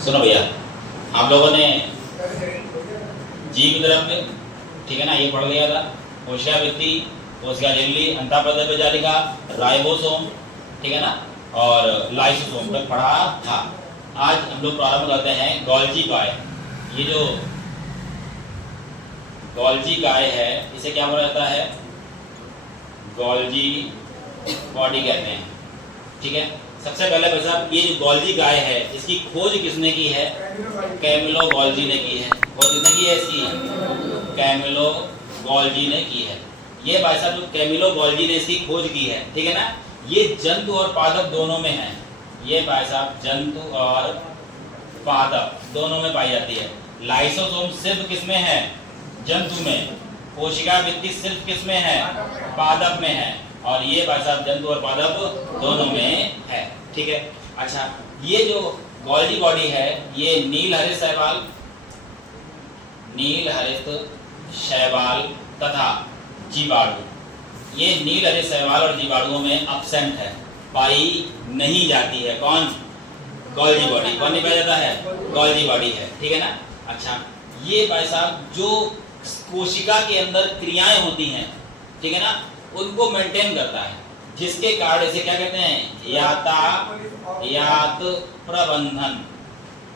सुनो भैया, आप लोगों ने जीव द्रव्य, ठीक है ना, ये पढ़ लिया था। कोशिका भित्ति, कोशिका झिल्ली, अंतःप्रदेश जालिका, राइबोसोम, ठीक है ना, और लाइसोसोम तक पढ़ा था। आज हम लोग प्रारंभ करते हैं गोल्जी काय। ये जो गोल्जी काय है, इसे क्या बोला जाता है? गोल्जी बॉडी कहते हैं, ठीक है। सबसे पहले भाई साहब, ये जो गोल्जी गाय है, इसकी खोज किसने की है? कैमिलो गोल्जी ने की है। खोज किसने की है इसकी? कैमिलो गोल्जी ने की है। ये भाई साहब जो कैमिलो गोल्जी ने इसकी खोज की है, ठीक है ना, ये जंतु और पादप दोनों में है। ये भाई साहब जंतु और पादप दोनों में पाई जाती है। लाइसोसोम सिर्फ किसमें है? जंतु में। कोशिका भित्ति सिर्फ किसमें है? पादप में है। और ये भाई साहब जंतु और पादप दोनों में है, ठीक है। अच्छा, ये जो गोल्जी बॉडी है, ये नील हरित शैवाल तथा जीवाणु, ये नील हरित शैवाल और जीवाणुओं में अब्सेंट है, पाई नहीं जाती है। कौन? Golgi body. कौन नहीं पाया जाता है? गोल्जी बॉडी है, ठीक है ना। अच्छा, ये भाई साहब जो कोशिका के अंदर क्रियाएं होती हैं, ठीक है ना, उनको मेंटेन करता है, जिसके कारण इसे क्या कहते हैं? यातायात प्रबंधन,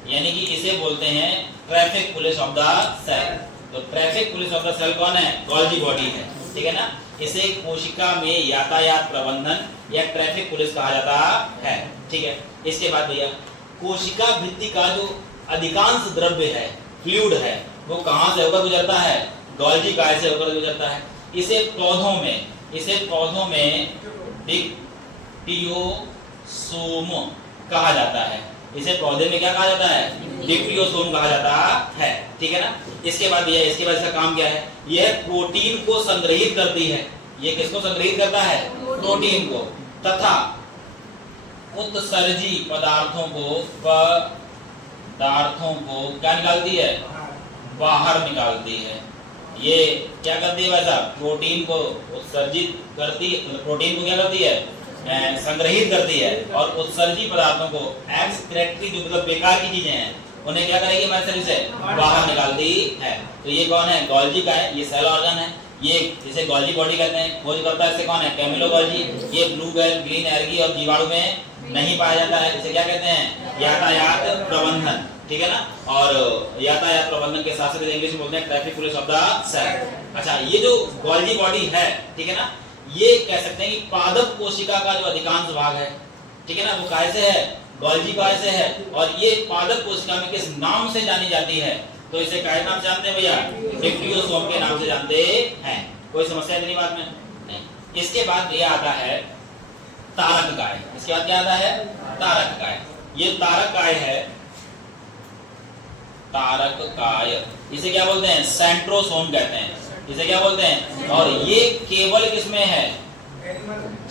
यानी कि इसे बोलते हैं traffic police of the cell. तो traffic police of the cell कौन है? गोल्जी बॉडी है, ठीक है ना। इसे कोशिका में यातायात प्रबंधन या ट्रैफिक पुलिस कहा जाता है, ठीक है। इसके बाद भैया, कोशिका भित्ति का जो अधिकांश द्रव्य है, फ्लूइड है, वो कहां से होकर गुजरता है? गोल्जी काय से होकर गुजरता है। इसे पौधों में डिप्टियोसोम कहा जाता है। इसे पौधे में क्या कहा जाता है? डिप्टियोसोम कहा जाता है, ठीक है ना। इसके बाद इसका काम क्या है? यह प्रोटीन को संग्रहित करती है। ये किसको संग्रहित करता है? प्रोटीन को, तथा उत्सर्जी पदार्थों को क्या निकालती है? बाहर निकालती है। ये क्या करती है भाई साहब? प्रोटीन को उत्सर्जित करती, प्रोटीन को क्या करती है? संग्रहित करती है, और उत्सर्जी पदार्थों को, एक्सक्रेटरी जो मतलब बेकार की चीजें हैं, उन्हें क्या करेगी हमारे शरीर से? बाहर निकालती है। तो ये कौन है? गोल्जी का है। ये सेल ऑर्गन है, ये इसे गोल्जी बॉडी कहते हैं। खोज करता है इसे कौन है? Camillo Golgi. ये ब्लू बेल, ग्रीन एल्गी और जीवाणु में नहीं पाया जाता है। इसे क्या कहते हैं? यातायात प्रबंधन, ठीक है ना। और यातायात प्रबंधन के साथ साथ इंग्लिश में बोलते हैं traffic police of the cell. अच्छा, ये जो गोल्जी बॉडी है, ठीक है ना, ये कह सकते हैं कि पादप कोशिका का जो अधिकांश भाग है, ठीक है ना, वो काय से है? गोल्जी काय से है। और ये पादप कोशिका में किस नाम से जानी जाती है? तो इसे काय नाम से जानते हैं भैया? डिप्टियोसोम के नाम से जानते हैं। कोई समस्या नहीं बात में? नहीं। इसके बाद भैया आता है तारक काय। इसके बाद क्या आता है? तारक काय। ये तारक काय है, तारक काय, इसे क्या बोलते हैं? सेंट्रोसोम कहते हैं। इसे क्या बोलते हैं? और ये केवल किसमें है?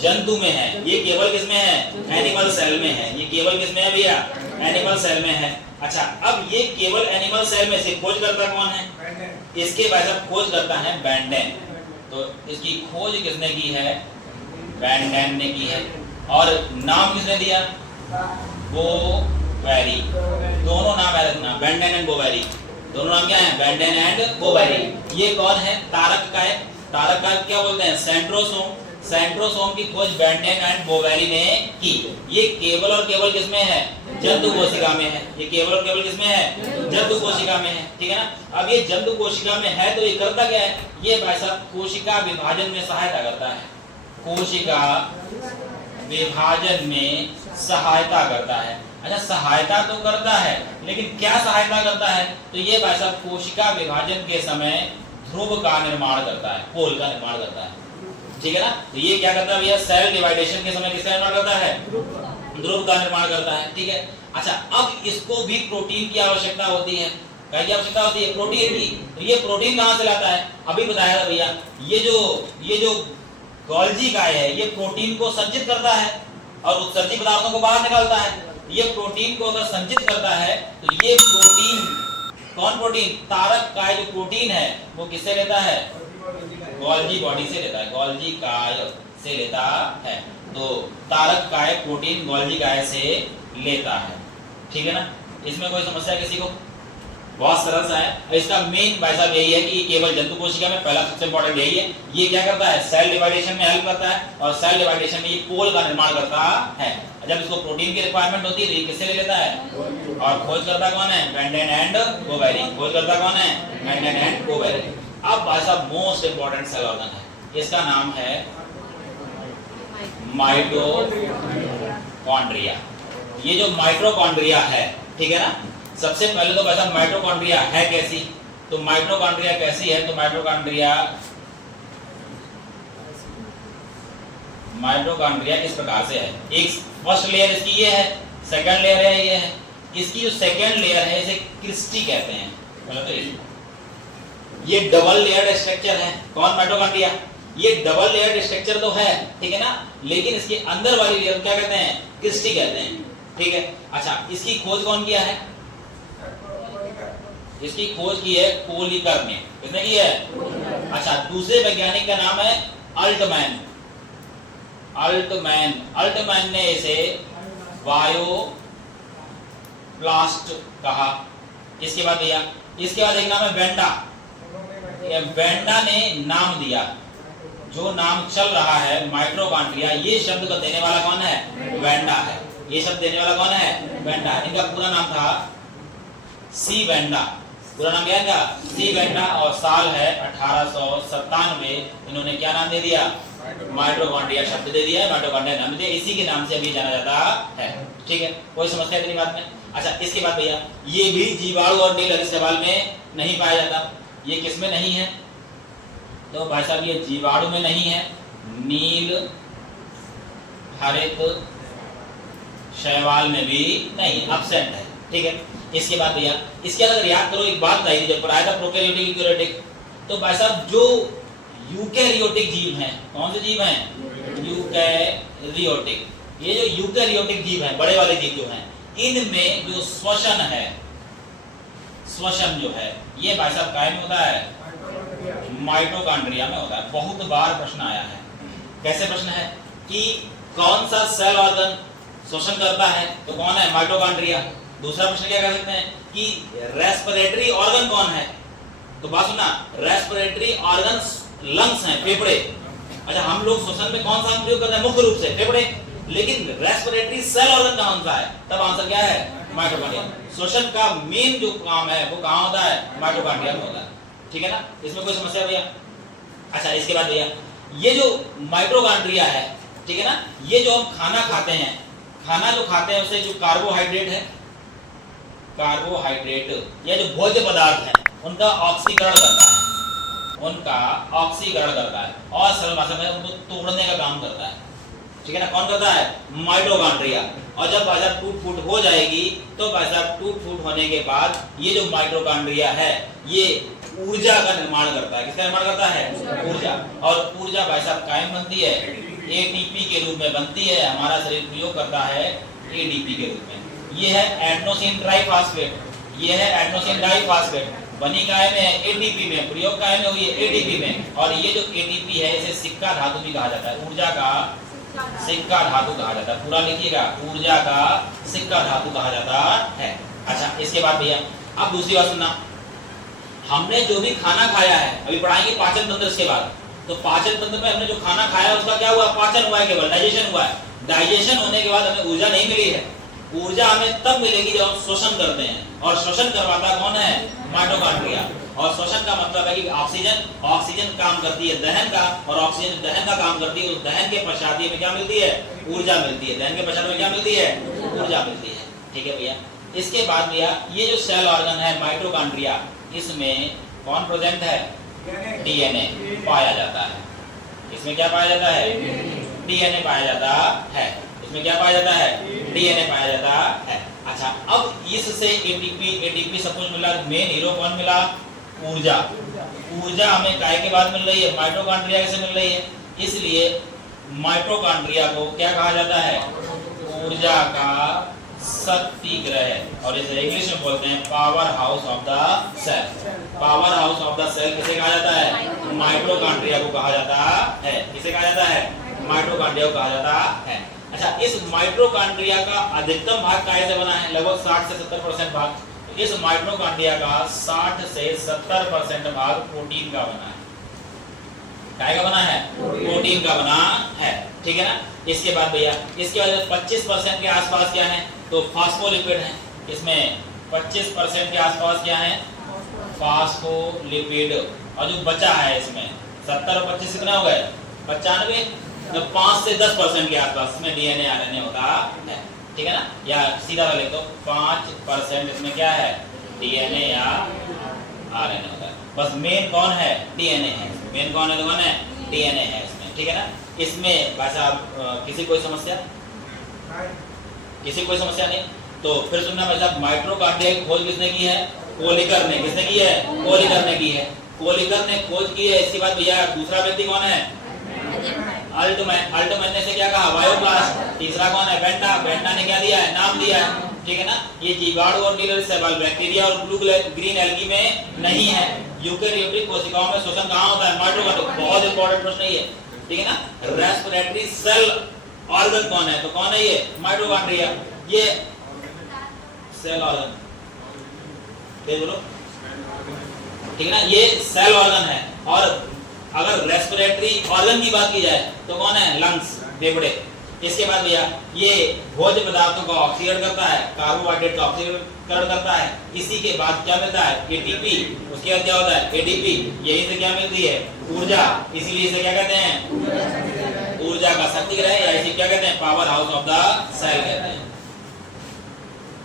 जंतु में है। ये केवल किसमें है? एनिमल सेल में है। ये केवल किसमें है भैया? एनिमल सेल में है। अच्छा, अब ये केवल एनिमल सेल में से खोज करता कौन है? इसके बाद खोज करता है बैंडेन। तो इसकी खोज किसने की है? बैंडेन ने की है। और नाम किसने दिया? बोवेरी। दोनों नाम है रखना, बैंडेन एंड बोवेरी। दोनों नाम क्या है? बैंडेन एंड बोवेरी। ये कौन है? तारक काय। तारक काय क्या बोलते हैं? सेंट्रोसोम। सेंट्रोसोम की खोज बैंडेन एंड बोवेरी ने की। ये केवल और केवल किसमें है? जंतु कोशिका में है। ये केवल और केवल किसमें है? जंतु कोशिका में है, ठीक है ना। अब ये जंतु कोशिका में है, तो ये करता क्या है? ये भाई साहब कोशिका विभाजन में सहायता करता है। कोशिका विभाजन में सहायता करता है। अच्छा, सहायता तो करता है, लेकिन क्या सहायता करता है? तो ये भाई साहब कोशिका विभाजन के समय ध्रुव का निर्माण करता है, पोल का निर्माण करता है, ठीक है ना। तो ये क्या करता है भैया? सेल डिवाइडेशन के समय किसका निर्माण करता है? ध्रुव का निर्माण करता है, ठीक है। अच्छा, अब इसको भी प्रोटीन की आवश्यकता होती है। क्या की आवश्यकता होती है? प्रोटीन की। तो ये प्रोटीन कहां से लाता है? अभी बताया था भैया, ये जो गोल्जी काय है, ये प्रोटीन को संचित करता है और उत्सर्जी पदार्थों को बाहर निकालता है। ये प्रोटीन को अगर संचित करता है, तो ये प्रोटीन, कौन प्रोटीन? तारक काय जो प्रोटीन है, वो किससे लेता है? गोल्जी बॉडी से लेता है, गोल्जी काय से लेता है। तो तारक काय प्रोटीन गोल्जी काय से लेता है, ठीक है ना। इसमें कोई समस्या किसी को? बहुत सरल सा है। इसका मेन भाई साहब यही है कि केवल जंतु कोशिका में पहला सबसे इंपॉर्टेंट यही है, ये क्या करता है, सेल डिवाइडेशन में हेल्प करता है, और सेल डिवाइडेशन में ये पोल का निर्माण करता है। जब इसको प्रोटीन की रिक्वायरमेंट होती है तो ये किससे ले लेता है, और खोज करता कौन है, मेंडेन एंड कोवेरी। खोज करता कौन है, मेंडेन एंड कोवेरी। अब भाई साहब मोस्ट इंपॉर्टेंट सेल ऑर्गन है, इसका नाम है माइटोकॉन्ड्रिया। ये जो माइटोकॉन्ड्रिया है, ठीक है ना, सबसे पहले तो वैसा माइटोकॉन्ड्रिया है कैसी, तो माइटोकॉन्ड्रिया कैसी है, तो माइटोकॉन्ड्रिया इस प्रकार से है। एक फर्स्ट लेयर इसकी ये है, सेकंड लेयर है ये है, इसकी जो सेकंड लेयर है इसे क्रिस्टी कहते हैं। तो ये डबल लेयर्ड स्ट्रक्चर है, कौन, माइटोकॉन्ड्रिया। ये डबल लेयर्ड स्ट्रक्चर तो है, ठीक है ना, लेकिन इसके अंदर वाली लेयर क्या कहते हैं, क्रिस्टी कहते हैं, ठीक है। अच्छा, इसकी खोज कौन किया है, इसकी खोज की है कोलिकर ने। किसने की है? अच्छा, दूसरे वैज्ञानिक का नाम है अल्टमैन। अल्टमैन ने इसे बायोप्लास्ट कहा। इसके बाद भैया, इसके बाद एक नाम है वेंडा। वेंडा ने नाम दिया, जो नाम चल रहा है माइटोकॉन्ड्रिया, ये शब्द को देने वाला कौन है, वेंडा है। ये शब्द देने वाला कौन है, वेंडा। इनका पूरा नाम था सी वेंडा। पूरा नाम क्या है, सी वेंडा, और साल है 1897। इन्होंने क्या नाम दे दिया, माइटोकॉन्ड्रिया शब्द दे दिया है, माइटोकॉन्ड्रिया नाम दिया, इसी के नाम से अभी जाना जाता है, ठीक है। कोई समस्या इतनी बात में? अच्छा, इसके बाद भैया, ये भी जीवाणु और नील हरित शैवाल में नहीं पाया जाता। ये किस में नहीं है, तो भाई साहब ये जीवाणु में नहीं है, नील हरित शैवाल में भी नहीं, एब्सेंट है, ठीक है। इसके बाद भैया, इसके अगर याद करो एक बात बताई थी जब पढ़ाया था प्रोकैरियोटिक यूकैरियोटिक, तो भाई साहब जो यूकैरियोटिक जीव हैं, कौन से जीव हैं, यूकैरियोटिक। ये जो यूकैरियोटिक जीव हैं, बड़े वाले जीव जो हैं, इनमें जो श्वसन है, श्वसन जो है, ये भाई साहब काय में होता है, माइटोकॉन्ड्रिया में होता है। बहुत बार प्रश्न आया है। कैसे प्रश्न है कि कौन सा सेल ऑर्गन श्वसन करता है, तो कौन है, माइटोकॉन्ड्रिया। दूसरा प्रश्न क्या कर सकते हैं कि रेस्पिरेटरी ऑर्गन कौन है, तो बात सुनना, रेस्पिरेटरी ऑर्गन लंग्स हैं, फेफड़े। अच्छा, हम लोग श्वसन में कौन सा प्रयोग करते हैं, मुख्य रूप से फेफड़े, लेकिन रेस्पिरेटरी सेल ऑर्गन कौन सा है, तब आंसर क्या है, माइटोकॉन्ड्रिया। श्वसन का मेन जो काम है वो कहां होता है, माइटोकॉन्ड्रिया में होता है, ठीक है ना। इसमें कोई समस्या भैया? अच्छा, इसके बाद भैया, ये जो माइटोकॉन्ड्रिया है, ठीक है ना, ये जो हम खाना खाते हैं, खाना जो खाते हैं उससे जो कार्बोहाइड्रेट है, कार्बोहाइड्रेट या जो भोज्य पदार्थ है, उनका ऑक्सीकरण करता है, और सरल भाषा में उनको तोड़ने का काम करता है, ठीक है ना। कौन करता है, माइटोकॉन्ड्रिया। और जब बाजार टूट फूट हो जाएगी, तो बाजार टूट फूट होने के बाद ये जो माइटोकॉन्ड्रिया है, ये ऊर्जा का निर्माण करता है। किसका निर्माण करता है, ऊर्जा। और ऊर्जा भाई साहब कायम बनती है, एटीपी के रूप में बनती है। हमारा शरीर प्रयोग करता है एडीपी के रूप में। ये है एडेनोसिन ट्राइफॉस्फेट, ये है एडेनोसिन डाइफॉस्फेट। बनी काय में है, एटीपी में, प्रयोग काय में हुई है, एटीपी में। और ये जो एटीपी है, इसे सिक्का धातु भी कहा जाता है, ऊर्जा का सिक्का धातु कहा जाता है। पूरा लिखिएगा, ऊर्जा का सिक्का धातु कहा जाता है। अच्छा, इसके बाद भैया, अब दूसरी बात सुनना, हमने जो भी खाना खाया है, अभी पढ़ाएंगे पाचन तंत्र इसके बाद, तो पाचन तंत्र में हमने जो खाना खाया उसका क्या हुआ, पाचन हुआ है, केवल डाइजेशन हुआ है। डाइजेशन होने के बाद हमें ऊर्जा नहीं मिली है। ऊर्जा हमें तब मिलेगी जब हम श्वसन करते हैं, और श्वसन करवाता कौन है, माइटोकॉन्ड्रिया। और श्वसन का मतलब है कि ऑक्सीजन काम करती है दहन का, और ऑक्सीजन दहन का काम करती है। उस दहन के पश्चात में क्या मिलती है, ऊर्जा मिलती है। दहन के पश्चात में क्या मिलती है, ऊर्जा मिलती है, ठीक है भैया। इसके बाद भैया, ये जो सेल ऑर्गन है माइटोकॉन्ड्रिया, इसमें कौन प्रेजेंट है, डीएनए पाया जाता है। इसमें क्या पाया जाता है, डीएनए पाया जाता है। इसमें क्या पाया जाता है, डीएनए पाया जाता है। अच्छा, अब इससे एटीपी सब कुछ मिला। मेन हीरो कौन मिला, ऊर्जा। ऊर्जा हमें काय के बाद मिल रही है, माइटोकॉन्ड्रिया से मिल रही है। इसलिए माइटोकॉन्ड्रिया को क्या कहा जाता है, ऊर्जा का शक्ति ग्रह, और इसे इंग्लिश में बोलते हैं power house of the cell. Power house of the cell किसे कहा जाता है, माइटोकॉन्ड्रिया को कहा जाता है। किसे कहा जाता है, माइटोकॉन्ड्रिया को कहा जाता है। अच्छा, इस माइटोकॉन्ड्रिया का अधिकतम भाग काय से बना है? लगभग 60 से 70% भाग। तो इस माइटोकॉन्ड्रिया का 60 से 70% भाग प्रोटीन का बना है। काय का बना है? प्रोटीन का बना है, ठीक है ना। इसके बाद भैया, इसके बाद 25% के आसपास क्या है? तो फास्फोलिपिड है। इसमें 25% के आसपास क्या है? फास्फोलिपिड। और जो बचा है इसमें 70 और 25 कितना हो गए? 95। तो 5 से 10% के आसपास इसमें डीएनए आरएनए होता है, ठीक है ना। या सीधा लिख दो 5% इसमें क्या है? डीएनए या आरएनए होता है। बस मेन कौन है? डीएनए है। मेन कौन है? तो कौन है? डीएनए है इसमें, ठीक है ना। इसमें भाई साहब किसी कोई समस्या? किसी कोई समस्या नहीं? तो फिर सुनना भाई साहब, माइटोकॉन्ड्रिया की खोज किसने की है? कोलिकर ने। किसने की है? कोलिकर ने की है। कोलिकर ने खोज की है। इसके बाद भैया दूसरा व्यक्ति कौन है? अल्टमैन। अल्टमैन ने से क्या कहा? बायोब्लास्ट। तीसरा कौन है? बेंटा। बेंटा ने क्या दिया है? नाम दिया है, ठीक है ना। ये जीवाणु और बैक्टीरिया और ब्लू ग्रीन एल्गी में नहीं है। यूकेरियोटिक कोशिकाओं में शोषण कहां होता है? माइटोकॉन्ड्रिया। बहुत इंपॉर्टेंट प्रश्न ये, ठीक है ना। रेस्पिरेटरी सेल ऑर्गन कौन है? तो कौन है ये? माइटोकॉन्ड्रिया। ये सेल ऑर्गन, बोलो, ठीक है ना। ये सेल ऑर्गन है। और अगर रेस्पिरेटरी ऑर्गन की बात की जाए तो कौन है? लंग्स, फेफड़े। इसके बाद भैया ये भोज्य पदार्थों को ऑक्सीकरण करता है, कार्बोहाइड्रेट का ऑक्सीकरण करता है। इसी के बाद क्या मिलता है? एटीपी। उसके बाद क्या होता है? एडीपी। यही से क्या मिलती है? ऊर्जा। इसीलिए इसे क्या कहते हैं? ऊर्जा का शक्ति ग्रह, या इसे क्या कहते हैं? Power house of the cell कहते हैं।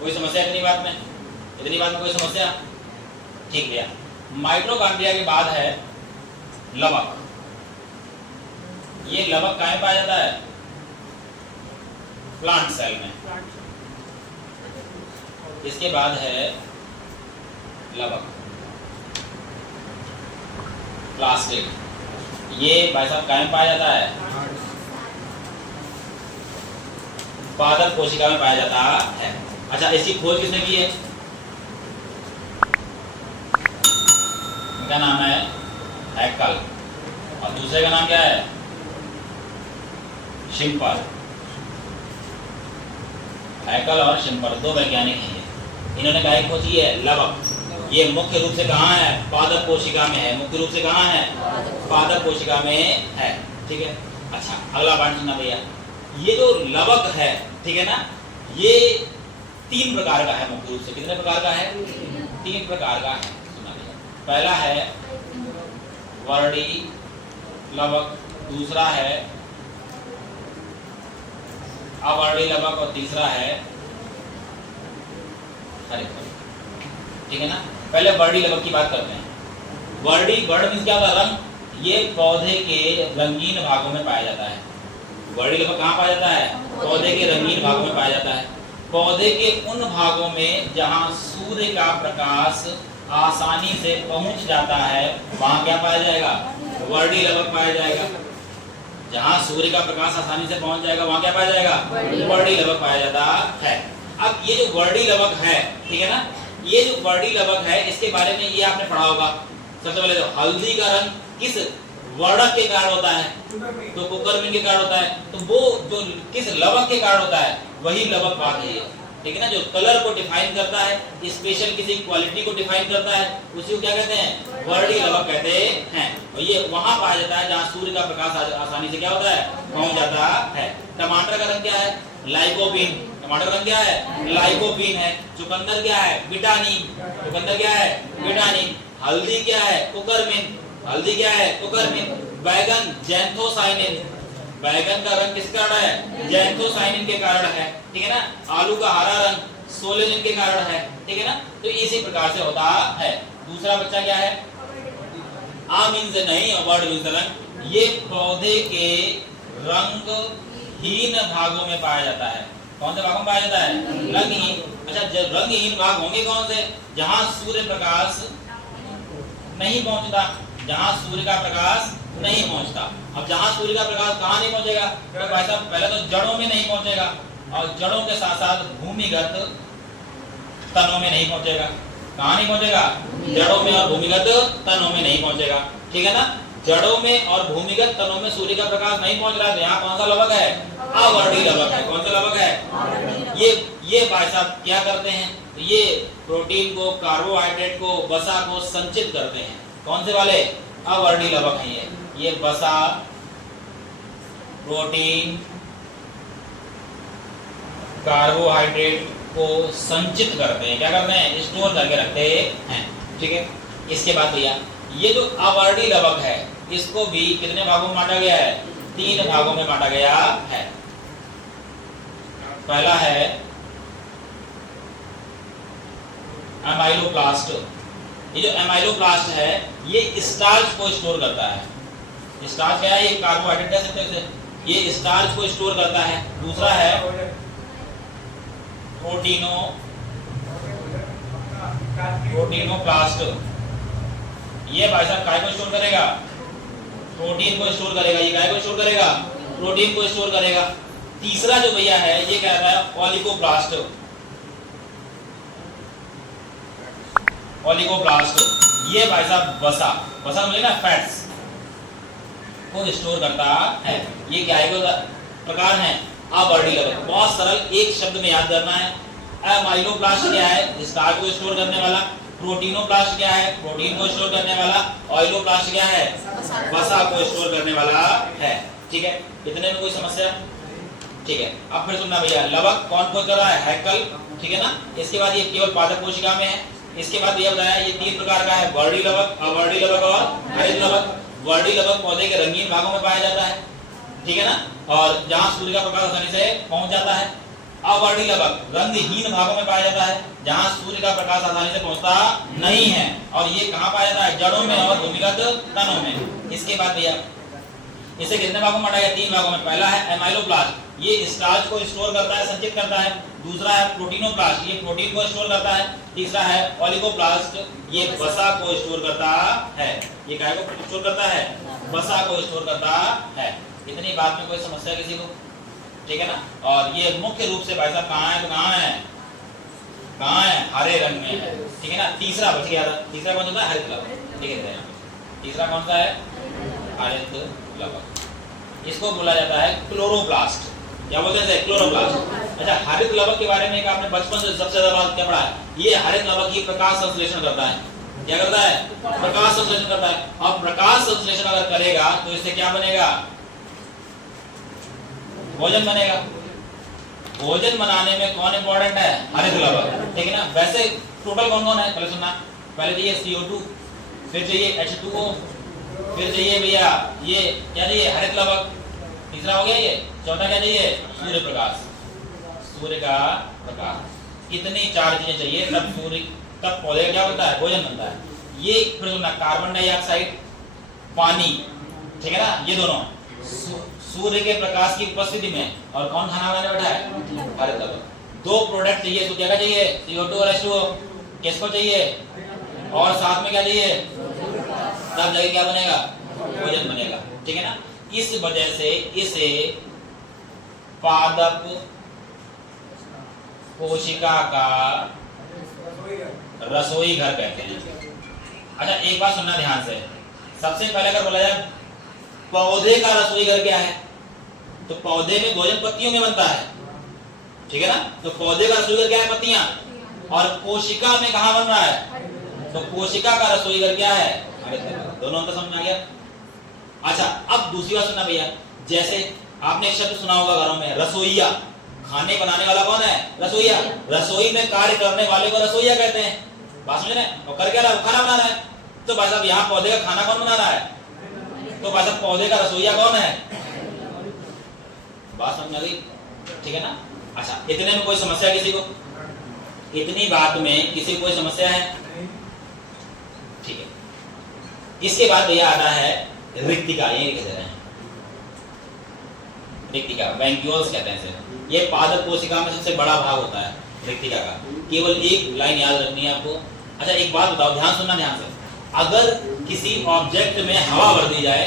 कोई समस्या इतनी बात में? इतनी बात में कोई समस्या? ठीक है। माइटोकॉन्ड्रिया के बाद है लवक। ये लवक कहाँ पाया जाता है? प्लांट सेल में। इसके बाद है लवक, प्लास्टिक। ये भाई साहब कहाँ पाया जाता है? पादप कोशिका में पाया जाता है। अच्छा, इसकी खोज किसने की है? क्या नाम है? हैकल। और दूसरे का नाम क्या है? शिम्पर। हैकल और शिम्पर दो वैज्ञानिक हैं। इन्होंने क्या खोज की है? लवक। ये मुख्य रूप से कहाँ है? पादप कोशिका में है। मुख्य रूप से कहाँ है? पादप कोशिका में है, ठीक है। अच्छा, अगला पॉइंट सुनना भैया। ये जो लवक है, ठीक है ना, ये 3 प्रकार का है मुख्य रूप से। कितने प्रकार का है? 3 प्रकार का है। सुना भैया, पहला है वर्डी लवक, दूसरा है अवर्डी लवक और तीसरा है हरित, ठीक है ना। पहले वर्डी लवक की बात करते हैं। वर्डी, वर्ड मींस क्या होता है? रंग। ये पौधे के रंगीन भागों में पाया जाता है। वर्डी लवक कहाँ पाया जाता है? पौधे के रंगीन भागों में पाया जाता है। पौधे के उन भागों में जहां सूर्य का प्रकाश आसानी से पहुंच जाता है, वहां क्या पाया जाएगा? वर्डी लवक पाया जाएगा। जहां सूर्य का प्रकाश आसानी से पहुंच जाएगा, वहां क्या पाया जाएगा? वर्डी लवक पाया जाता है। अब ये जो वर्डी लवक है, ठीक है ना, ये जो वर्डी लवक है, इसके बारे में ये आपने पढ़ा होगा। सबसे पहले तो हल्दी का रंग किस वर्णक के कारण होता है? तो कुकरमिन के कारण होता है। तो वो जो किस लवक के कारण होता है, वही लवक बात है, ठीक है ना। जो कलर को डिफाइन करता है, स्पेशल किसी क्वालिटी को डिफाइन करता है, उसी को क्या कहते हैं? वर्डी लवक कहते हैं। और ये वहां पाया जाता है जहां सूर्य का प्रकाश आसानी से क्या होता है? पहुंच जाता है। टमाटर का रंग क्या है? लाइकोपीन। टमाटर का रंग क्या है? लाइकोपीन है। चुकंदर क्या है? विटानिन। चुकंदर क्या है? विटानिन। हल्दी क्या है? कुकरमिन। हल्दी क्या है? कुकरमिन। बैगन जैंथोसाइनिन। बैगन का रंग किस कारण है? जैंथोसाइनिन के कारण है, ठीक है ना। आलू का हरा रंग सोलेनिन के कारण है, ठीक है ना। तो इसी प्रकार से होता है। दूसरा बच्चा क्या है? आ मीन्स नहीं, वर्ड मीन्स रंग। ये पौधे के रंगहीन भागों में पाया जाता है। कौन से भागों में पाया जाता है? रंगहीन। अच्छा, जब रंगहीन भाग होंगे कौन से? जहां सूर्य प्रकाश नहीं पहुंचता, जहां सूर्य का प्रकाश नहीं पहुंचता। अब जहां सूर्य का प्रकाश कहां नहीं पहुंचेगा? तो भाई साहब पहले तो जड़ों में नहीं पहुंचेगा, और जड़ों के साथ साथ भूमिगत तनों में नहीं पहुंचेगा। कहां नहीं पहुंचेगा? जड़ों में और भूमिगत तनों में नहीं पहुंचेगा, ठीक है ना। जड़ों में और भूमिगत तनों में सूर्य का प्रकाश नहीं पहुंच रहा है, तो यहाँ कौन सा लवक है? अवर्णी लवक है। कौन सा लवक है? ये भाई साहब क्या करते हैं? तो ये प्रोटीन को, कार्बोहाइड्रेट को, वसा को संचित करते हैं। कौन से वाले? अवर्णी लवक हैं ये वसा, प्रोटीन, कार्बोहाइड्रेट को संचित करते हैं। क्या करते हैं? स्टोर करके रखते हैं। ठीक है। इसके बाद भैया ये जो अवर्णी लवक है इसको भी कितने भागों में बांटा गया है? 3 भागों में बांटा गया है। पहला है एमाइलोप्लास्ट। ये जो एमाइलोप्लास्ट है ये स्टार्च को स्टोर करता है। स्टार्च क्या है? ये कार्बोहाइड्रेट कह सकते हैं, ये स्टार्च को स्टोर करता है। दूसरा है प्रोटीनोप्लास्ट। ये भाई साहब काय को स्टोर करेगा? प्रोटीन को स्टोर करेगा। ये काय को स्टोर करेगा? प्रोटीन को स्टोर करेगा। तीसरा जो भैया है ये क्या रहता है? ओलिगोप्लास्ट। ओलिगोप्लास्ट ये भाई साहब वसा समझे ना, फैट्स को स्टोर करता है। ये क्या है? प्रकार है अवर्णी लवक। बहुत सरल, एक शब्द में याद करना है। एमाइलोप्लास्ट क्या है? स्टार्च को स्टोर करने वाला। प्रोटीनोप्लास्ट क्या है? प्रोटीन को स्टोर करने वाला। ऑइलोप्लास्ट क्या है? वसा को स्टोर करने वाला है। ठीक है, इतने में कोई समस्या? ठीक है। अब फिर सुनना भैया, लवक कौन कौन कर रहा है? हैकल। ठीक है ना। इसके बाद ये केवल पादप कोशिका में है। इसके बाद ये बताया ये 3 प्रकार का है, वर्णी लवक, अवर्णी लवक और हरित लवक। वर्णी लवक पौधे के रंगीन भागों में पाया जाता है। ठीक है ना, और जहां सूर्य का प्रकाश आसानी से पहुंच जाता है। अवर्णी लवक रंगहीन भागों में पाया जाता है, जहां सूर्य का प्रकाश आसानी से पहुंचता नहीं है। और ये कहां पाया जाता है? जड़ों में और भूमिगत तनों में। इसके बाद भैया इसे कितने भागों में बांटा गया? 3 भागों में। पहला है एमाइलोप्लास्ट, ये स्टार्च को स्टोर करता है, संचित करता है। दूसरा है प्रोटीनोप्लास्ट, ये प्रोटीन को स्टोर करता है। तीसरा है ओलिगोप्लास्ट, ये वसा को स्टोर करता है। ये काय को स्टोर करता है? वसा को स्टोर करता है। इतनी बात में कोई समस्या किसी को? ठीक है ना। और ये मुख्य रूप से भाई साहब कहाँ है? तो कहाँ है? कहाँ है? हरे रंग में है। ठीक है ना। तीसरा बच गया। तीसरा कौन सा है? हरित लवक। ठीक है, तीसरा कौन सा है? हरित लवक। इसको बोला जाता है क्लोरोप्लास्ट। क्या बोलते हैं? क्लोरोप्लास्ट। अच्छा, हरित लवक के बारे में एक आपने बचपन से सबसे ज्यादा बात क्या पढ़ा है? ये हरित लवक की प्रकाश संश्लेषण करता है। क्या करता है? प्रकाश संश्लेषण करता है। अब प्रकाश संश्लेषण अगर करेगा तो इससे क्या बनेगा? भोजन बनेगा। भोजन बनाने में कौन इंपॉर्टेंट है? हरित लवक। ठीक है ना। वैसे टोटल कौन कौन है? पहले सुनना। पहले चाहिए CO2, फिर चाहिए H2O, फिर चाहिए भैया ये क्या चाहिए? हरित लवक। तीसरा हो गया ये। चौथा क्या चाहिए? सूर्य प्रकाश। सूर्य का प्रकाश। इतनी 4 चीजें चाहिए तब सूर्य, तब पौधे का क्या बनता है? भोजन बनता है। ये फिर सुनना, कार्बन डाइऑक्साइड, पानी। ठीक है ना। ये दोनों सूर्य के प्रकाश की उपस्थिति में। और कौन खाना बनाने बैठा है? हरित लवक। 2 प्रोडक्ट चाहिए। तो क्या चाहिए? CO2 और H2O। किसको चाहिए? और साथ में क्या चाहिए? तब जाके क्या बनेगा? भोजन बनेगा। ठीक है ना। इस वजह से इसे पादप कोशिका का रसोई घर कहते हैं। अच्छा, एक बात सुनना ध्यान से। सबसे पहले अगर बोला जाए पौधे का रसोई घर क्या है, तो पौधे में भोजन पत्तियों में बनता है। ठीक है ना। तो पौधे का रसोई घर क्या है? पत्तियां। और कोशिका में कहां बन रहा है? तो कोशिका का रसोई घर क्या है? दोनों अंतर समझ में आ गया। अच्छा, अब दूसरी बात सुनना भैया। जैसे आपने एक शब्द सुना होगा घरों में, रसोईया। खाने बनाने वाला कौन है? रसोईया। रसोई में कार्य करने वाले को रसोईया कहते हैं। बात समझ रहे हैं? और कर क्या रहा है? खाना बना रहा है। तो भाई साहब यहाँ पौधे का खाना कौन बना रहा है? तो भाई साहब पौधे का रसोईया कौन है? बात समझ आ गई? ठीक है ना। अच्छा, इतने में कोई समस्या किसी को? इतनी बात में किसी को कोई समस्या है? ठीक है। इसके बाद भैया आता है रिक्तिका। ये कहते हैं रिक्तिका, वैंक्यूल्स कहते हैं इसे। ये पादप कोशिका में सबसे बड़ा भाग होता है रिक्तिका का। केवल एक लाइन याद रखनी है आपको। अच्छा, एक बात बताओ, ध्यान सुनना ध्यान से। अगर किसी ऑब्जेक्ट में हवा भर दी जाए,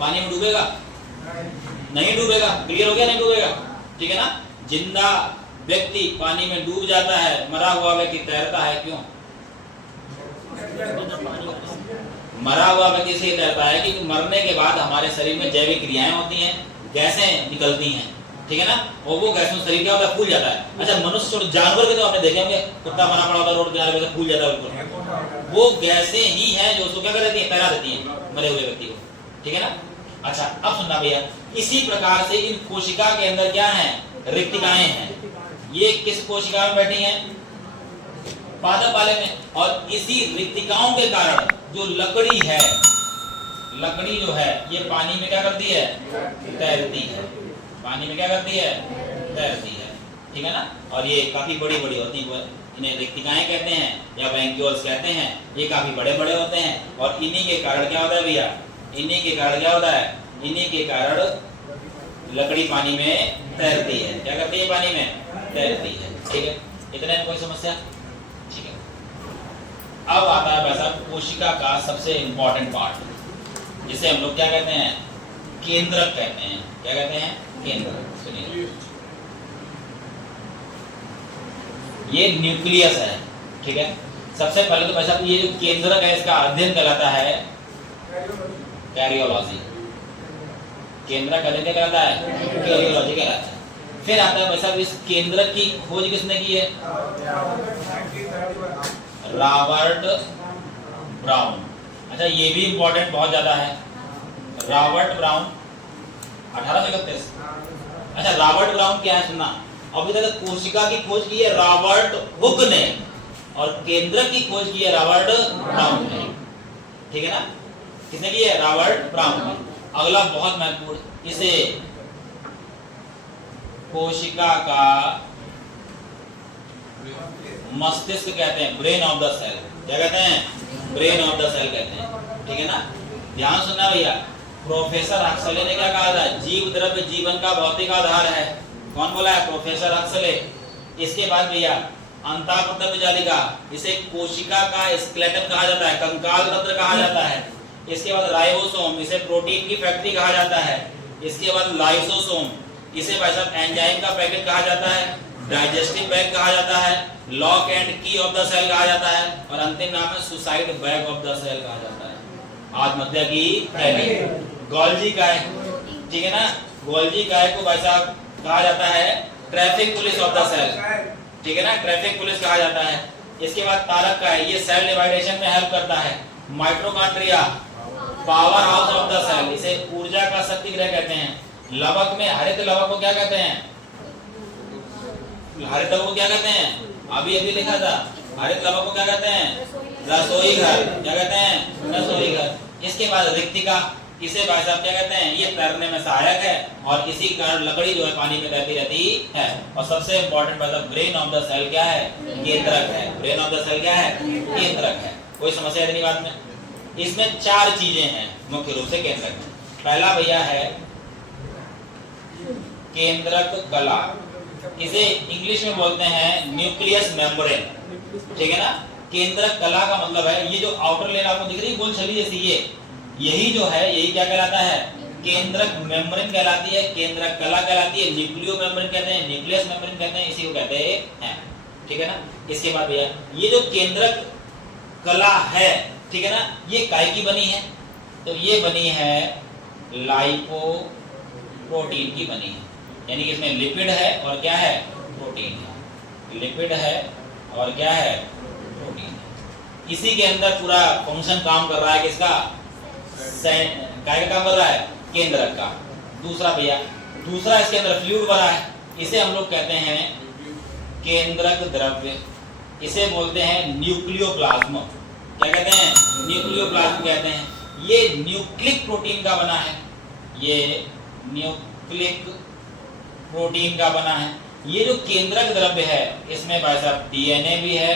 पानी में डूबेगा? नहीं डूबेगा। क्लियर हो गया? नहीं डूबेगा। ठीक है ना। जिंदा व्यक्ति पानी में डूब जाता है, मरा हुआ व्यक्ति तैरता है। क्यों? मरा हुआ व्यक्ति इसलिए तैरता है कि मरने के बाद हमारे शरीर में जैविक क्रियाएं होती हैं, गैसें निकलती हैं, ठीक है ना, और वो गैसों से शरीर क्या होता है, फूल जाता है। अच्छा मनुष्य छोड़ जानवर के तो आपने देखे होंगे, कुत्ता मरा पड़ा होता है रोड किनारे पे फूल जाता है बिल्कुल, वो गैसें ही हैं जो उसको क्या कर देती हैं, तैरा देती हैं मरे हुए व्यक्ति को, ठीक है ना। अच्छा अब सुनना भैया, इसी प्रकार से इन कोशिका के अंदर क्या है, रिक्तिकाएं हैं। ये किस कोशिका में बैठी हैं, पादप वाले में, और इसी रिक्तिकाओं के कारण जो लकड़ी है, लकड़ी जो है ये पानी में क्या करती है, तैरती है, पानी में क्या करती है, तैरती है, ठीक है ना। और ये काफी बड़ी बड़ी होती है, इन्हें रिक्तिकाएं कहते हैं या वैंक्यूल्स कहते हैं, ये काफी बड़े बड़े होते हैं। और इन्हीं के कारण क्या होता है भैया, इन्हीं के कारण क्या होता है, इन्हीं के कारण लकड़ी पानी में तैरती है, क्या करती है, पानी में तैरती है, ठीक है। इतने में कोई समस्या, ठीक है। अब आता है वैसा कोशिका का सबसे इंपॉर्टेंट पार्ट, जिसे हम लोग क्या कहते हैं, केंद्रक कहते हैं। क्या कहते हैं, केंद्रक। सुनिए, ये न्यूक्लियस है, ठीक है। सबसे पहले तो वैसा ये जो केंद्रक है इसका अध्ययन कहलाता है कैरियोलॉजी। केंद्रक अध्ययन क्या कहलाता है, कैरियोलॉजी कहलाता है। फिर आता है वैसा इस केंद्रक की खोज किसने की है, रॉबर्ट ब्राउन। अच्छा ये भी इंपॉर्टेंट बहुत ज्यादा है, रॉबर्ट ब्राउन 1831। अच्छा रॉबर्ट ब्राउन क्या है सुनना, अभी तक कोशिका की खोज की है रॉबर्ट हुक ने, और केंद्रक की खोज की है रॉबर्ट ब्राउन ने, ठीक है ना। किसने की है, रॉबर्ट ब्राउन ने। अगला बहुत महत्वपूर्ण, इसे कोशिका का मस्तिष्क कहते हैं, ब्रेन ऑफ द सेल। क्या कहते हैं, ब्रेन ऑफ द सेल कहते हैं, ठीक है ना। ध्यान सुनना भैया, प्रोफेसर हक्सले ने क्या कहा था, जीव द्रव्य जीवन का भौतिक आधार है। कौन बोला है, प्रोफेसर हक्सले। इसके बाद भैया अंतःप्रतंभ जालिका, इसे कोशिका का स्केलेटन कहा जाता है, कंकाल तंत्र कहा जाता है। इसके बाद राइबोसोम, इसे प्रोटीन की फैक्ट्री कहा जाता है। इसके बाद लाइसोसोम, इसे भाई साहब एंजाइम का पैकेट कहा जाता है, डाइजेस्टिव बैग कहा जाता है, lock and key of the cell कहा जाता है, और अंतिम नाम है suicide bag of the cell कहा जाता है। आत्महत्या की थैली। गोल्जी गाय, ठीक है ना, गोल्जी गाय को भाई साहब कहा जाता है traffic police of the cell, ठीक है ना, ट्रैफिक पुलिस कहा जाता है। इसके बाद तारक का है, ये सेल डिवाइडेशन में हेल्प करता है। Mitochondria, power house of the cell, इसे ऊर्जा का शक्ति गृह कहते हैं। लवक में, हरित लवक को क्या कहते हैं, हरित लवक को क्या कहते हैं, अभी अभी लिखा था, हरित लवक को क्या कहते हैं, रसोई घर। क्या कहते हैं, रसोई घर। इसके बाद रिक्तिका, इसे भाई साहब क्या कहते हैं, ये तैरने में सहायक है, और इसी कारण लकड़ी जो है पानी में तैरती रहती है। और सबसे इंपॉर्टेंट मतलब ब्रेन ऑफ द सेल क्या है, केंद्रक है। ब्रेन ऑफ द सेल क्या है, केंद्रक है। कोई समस्या इतनी बात में। इसमें 4 चीजें हैं मुख्य रूप से केंद्रक में। पहला भैया है केंद्रक कला, इसे इंग्लिश में बोलते हैं न्यूक्लियस मेम्ब्रेन, ठीक है ना। केंद्रक कला का मतलब है, ये जो आउटर लेयर आपको दिख रही है गोल छली जैसी, ये यही जो है, यही क्या कहलाता है, केंद्रक मेम्ब्रेन कहलाती है, केंद्रक कला कहलाती है, न्यूक्लियो मेम्ब्रेन कहते हैं, न्यूक्लियस मेम्ब्रेन कहते हैं, इसी को कहते हैं, ठीक है ना। इसके बाद भैया ये जो केंद्रक कला है, ठीक है ना, ये काय की बनी है, तो ये बनी है लाइपो प्रोटीन की बनी है, यानी कि इसमें लिपिड है और क्या है, प्रोटीन है। लिपिड है और क्या है, प्रोटीन है। इसी के अंदर पूरा फंक्शन काम कर रहा है, किसका, काय का काम कर रहा है, केंद्रक का। दूसरा भैया, दूसरा इसके अंदर फ्लूइड भरा है, इसे हम लोग कहते हैं केंद्रक द्रव्य, इसे बोलते हैं न्यूक्लियोप्लाज्म। क्या कहते हैं, न्यूक्लियोप्लाज्म कहते हैं। ये न्यूक्लिक प्रोटीन का बना है, ये न्यूक्लिक प्रोटीन का बना है। ये जो केंद्रक द्रव्य है, इसमें भाई साहब डीएनए भी है,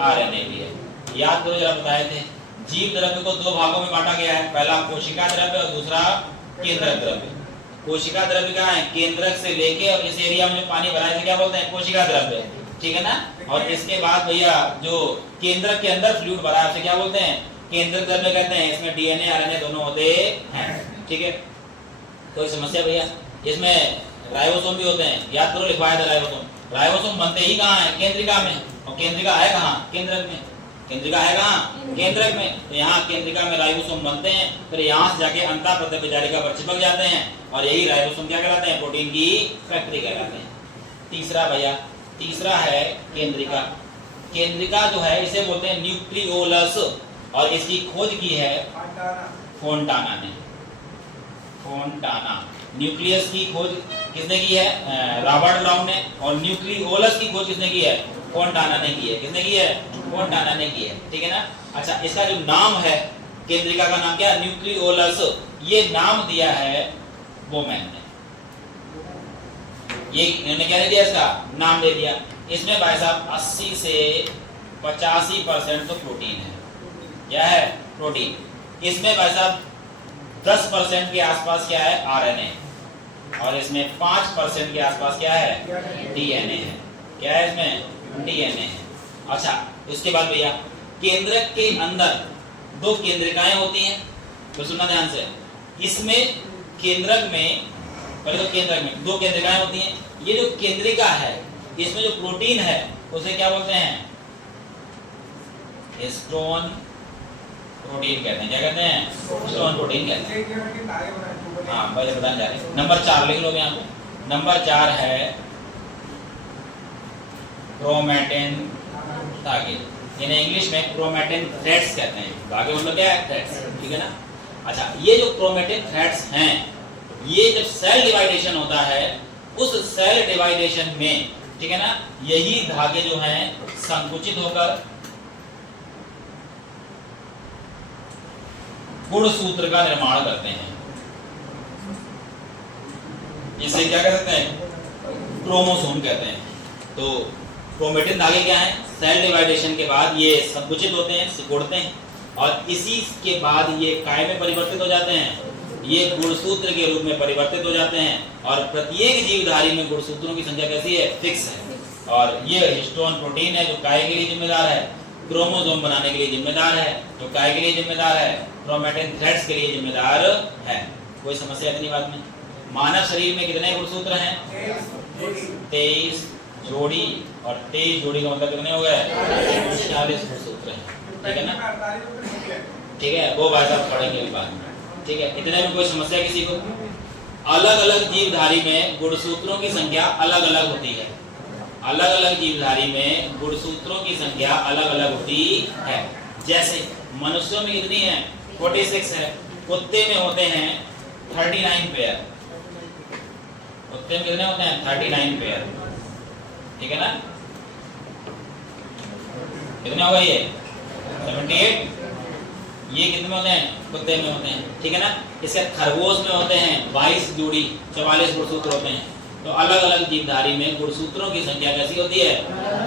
आरएनए भी है। याद करो जरा, बताए थे जीव द्रव्य को 2 भागों में बांटा गया है, पहला कोशिका द्रव्य और दूसरा केंद्रक द्रव्य। कोशिका द्रव्य कहाँ है, केंद्रक से लेके और इस एरिया में जो पानी भरा है क्या बोलते हैं, कोशिका द्रव्य, ठीक है ना। और इसके बाद भैया जो केंद्रक के अंदर फ्लूइड भरा है उसे क्या बोलते हैं, केंद्रक द्रव्य कहते हैं। इसमें डीएनए आरएनए दोनों होते हैं, ठीक है। कोई समस्या भैया, इसमें राइबोसोम भी होते हैं, याद करो, लिखवाया था राइबोसोम। राइबोसोम बनते ही कहाँ है, केंद्रिका में, और केंद्रिका है कहाँ, केंद्रक में। केंद्रिका है कहाँ? केंद्रक में। तो यहाँ केंद्रिका में राइबोसोम बनते हैं, फिर यहाँ से जाके अंतः प्रतिपिंडारिका पर चिपक जाते हैं और यही राइबोसोम क्या कहलाते हैं? प्रोटीन की फैक्ट्री कहलाते हैं। तीसरा भैया, तीसरा है केंद्रिका। केंद्रिका जो है इसे बोलते हैं न्यूक्लियोलस और इसकी खोज की है फोंटाना ने। फोंटाना। न्यूक्लियस की खोज किसने की है? रॉबर्ट ब्राउन ने। और न्यूक्लियोलस की खोज किसने की है? फोंटाना ने की है। किसने की है? फोंटाना ने की है। ठीक है ना। अच्छा, इसका जो नाम है केंद्रिका का नाम क्या है? न्यूक्लियोलस। ये नाम दिया है बोमैन ने। ये इन्होंने क्या दे दिया? इसका नाम दे दिया। इसमें भाई साहब 80 से 85% तो प्रोटीन है। क्या है? प्रोटीन। इसमें भाई साहब 10% के आसपास क्या है? आरएनए। और इसमें 5% के आसपास क्या है? डीएनए है। क्या है इसमें? डीएनए है। अच्छा, उसके बाद भैया केंद्रक के अंदर दो केंद्रिकाएं होती हैं। तो सुनना ध्यान से। इसमें केंद्रक में, पहले तो केंद्रक में दो केंद्रिकाएं होती हैं। ये जो केंद्रिका है इसमें जो प्रोटीन है उसे क्या बोलते हैं? हिस्टोन प्रोटीन कहते हैं। क्या कहते हैं? हिस्टोन प्रोटीन कहते हैं। हाँ भाई बताने जा रहे हैं। नंबर 4 लिख लो यहाँ पे। नंबर 4 है क्रोमैटिन धागे। इन्हें इंग्लिश में क्रोमैटिन थ्रेड्स कहते हैं। धागे मतलब क्या है? थ्रेड्स। ठीक है ना। अच्छा, ये जो क्रोमैटिन थ्रेड्स हैं, ये जब सेल डिवाइडेशन होता है उस सेल डिवाइडेशन में, ठीक है ना, यही धागे जो हैं संकुचित होकर गुणसूत्र का निर्माण करते हैं। इसे क्या कहते हैं? क्रोमोसोम कहते हैं। तो क्रोमैटिन धागे क्या हैं? सेल डिवाइडेशन के बाद ये संकुचित होते हैं, सिकुड़ते हैं और इसी के बाद ये काय में परिवर्तित हो जाते हैं। ये गुणसूत्र के रूप में परिवर्तित हो जाते हैं और प्रत्येक जीवधारी में गुणसूत्रों की संख्या कैसी है? फिक्स है। और ये हिस्टोन प्रोटीन है जो काय के लिए जिम्मेदार है, क्रोमोसोम बनाने के लिए जिम्मेदार है, जो काय के लिए जिम्मेदार है, क्रोमैटिन थ्रेड्स के लिए जिम्मेदार है। कोई समस्या इतनी बात में? मानव शरीर में कितने गुणसूत्र हैं? 23 जोड़ी। और 23 जोड़ी का मतलब कितने हो गए? 46 गुणसूत्र हैं। ठीक है ना। ठीक है, वो बात आप पढ़ेंगे अभी बाद में। ठीक है, इतने में कोई समस्या किसी को? अलग अलग जीवधारी में गुणसूत्रों की संख्या अलग अलग होती है। अलग अलग जीवधारी में गुणसूत्रों की संख्या अलग अलग होती है। जैसे मनुष्यों में कितनी है? 46 है। कुत्ते में होते हैं 39 पेयर। कुत्ते में कितने होते हैं? 39 पेयर। ठीक है ना। कितने हो गए ये? 78। ये कितने में होते हैं? कुत्ते में होते हैं। ठीक है ना। इसके खरगोश में होते हैं 22 जोड़ी, 44 गुणसूत्र होते हैं। तो अलग अलग जीवधारी में गुणसूत्रों की संख्या कैसी होती है?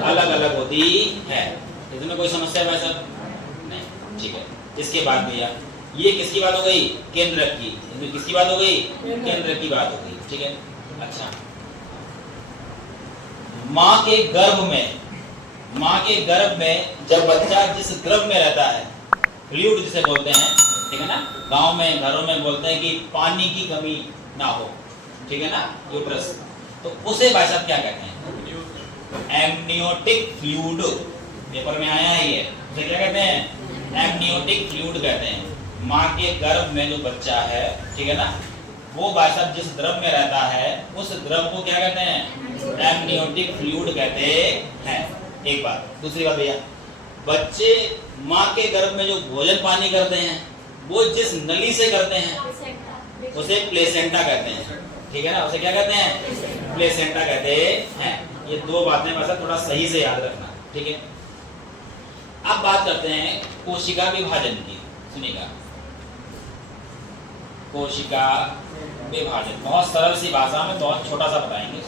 अलग अलग होती है। इसमें कोई समस्या है सर? नहीं। ठीक है। इसके बाद भैया ये किसकी बात हो गई? केंद्रक की। इसमें किसकी बात हो गई? केंद्रक की बात हो गई। ठीक है। अच्छा, माँ के गर्भ में जब बच्चा जिस द्रव में रहता है, फ्लूइड जिसे बोलते हैं, ठीक है ना, गांव में घरों में बोलते हैं कि पानी की कमी ना हो, ठीक है ना, यूट्रस, तो उसे भाई साहब क्या कहते हैं? Amniotic fluid. पेपर में आया है ये। उसे क्या कहते हैं? एमनियोटिक फ्लूइड कहते हैं। माँ के गर्भ में जो बच्चा है, ठीक है ना, वो भाई साहब जिस द्रव में रहता है उस द्रव को क्या कहते हैं? एमनियोटिक फ्लूइड कहते हैं। एक बात। दूसरी बात भैया, बच्चे माँ के गर्भ में जो भोजन पानी करते हैं वो जिस नली से करते हैं उसे प्लेसेंटा कहते हैं। ठीक है ना। उसे क्या कहते हैं? प्लेसेंटा कहते हैं। ये दो बातें बस थोड़ा सही से याद रखना। ठीक है। अब बात करते हैं कोशिका विभाजन की। सुनिएगा, कोशिका विभाजन बहुत सरल सी भाषा में बहुत छोटा सा बताएंगे।